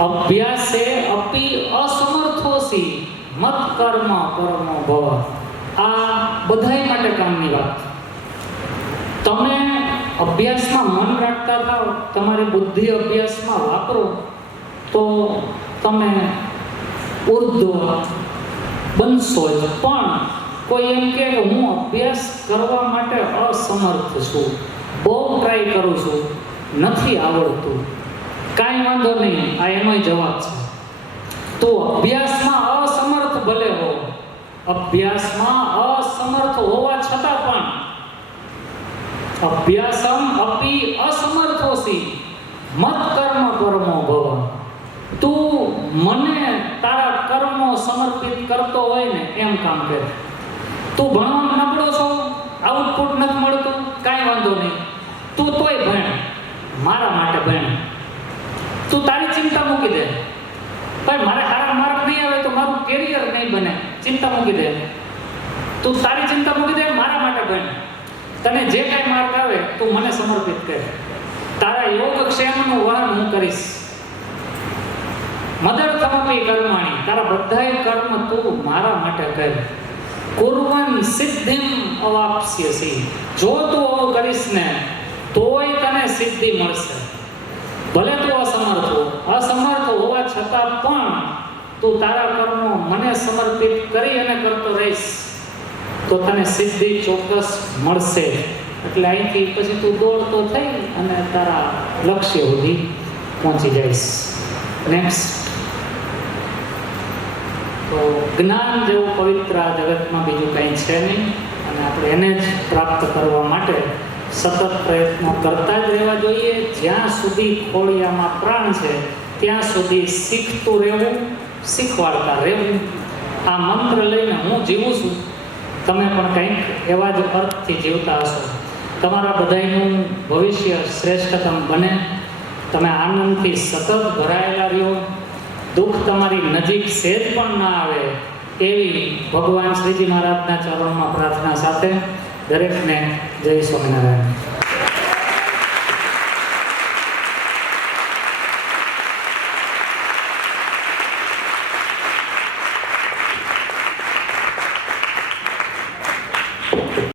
અભ્યાસે અપી અસમર્થોસી મત કર્મ પરમો ભવ. આ બધાય માટે કામની વાત. તમે અભ્યાસમાં મન રાખતા થાવ, તમારી બુદ્ધિ અભ્યાસમાં વાપરો તો તમે ઉર્ધ્વ બનશો જ. પણ કોઈ એમ કે હું અભ્યાસ કરવા માટે અસમર્થ છું, બહુ ટ્રાય કરું છું, નથી આવડતું, કાંઈ વાંધો નહીં, આ એનોય જવાબ છે. તો અભ્યાસમાં અસમર્થ ભલે હો, અભ્યાસમાં અસમર્થ હોવા છતાં પણ અભ્યાસમ અપી અસમર્થોસી મત કર્મ પરમો ભવ. તું મને તારા કર્મો સમર્પિત કરતો હોય ને એમ કામ કર. તું ભણવામાં નબળો છો, આઉટપુટ નથી મળતું, કાંઈ વાંધો નહીં, તું તોય ભણ, મારા માટે ભણ. તું તારી ચિંતા મૂકી દે, ભાઈ મારે સારા માર્ક નહીં આવે તો મારું કેરિયર નહીં બને, ચિંતા મૂકી દે. તું તારી ચિંતા મૂકી દે, મારા માટે ભણ. તને જે કાંઈ માર્ક આવે તું મને સમર્પિત કર. તારા યોગક્ષેમનું વહન હું કરીશ. મદર્થમપી કર્માણી, તારા બધાય કર્મ તું મારા માટે કર. કુર્વન સિદ્ધિમ અવાપ્સ્યસી, જો તું આવું કરીશ ને તોય તને સિદ્ધિ મળશે. ભલે તું અસમર્થ હોવા છતાં પણ તું તારા કર્મો મને સમર્પિત કરી અને કરતો રહીશ તો તને સિદ્ધિ ચોક્કસ મળશે. એટલે અહીંથી પછી તું દોડતો થઈ અને તારા લક્ષ્ય સુધી પહોંચી જઈશ. નેક્સ્ટ. તો જ્ઞાન જેવું પવિત્ર આ જગતમાં બીજું કંઈ છે નહીં, અને આપણે એને જ પ્રાપ્ત કરવા માટે સતત પ્રયત્નો કરતા જ રહેવા જોઈએ. જ્યાં સુધી ખોળિયામાં પ્રાણ છે ત્યાં સુધી શીખતું રહેવું, શીખવાડતા રહેવું. આ મંત્ર લઈને હું જીવું છું, તમે પણ કંઈક એવા જ અર્થથી જીવતા હશો. તમારા બધાનું ભવિષ્ય શ્રેષ્ઠતમ બને, તમે આનંદથી સતત ભરાયેલા રહ્યો, દુઃખ તમારી નજીક સેજ પણ ના આવે એવી ભગવાન શ્રીજી મહારાજના ચરણોમાં પ્રાર્થના સાથે દરેકને જય સ્વામિનારાયણ.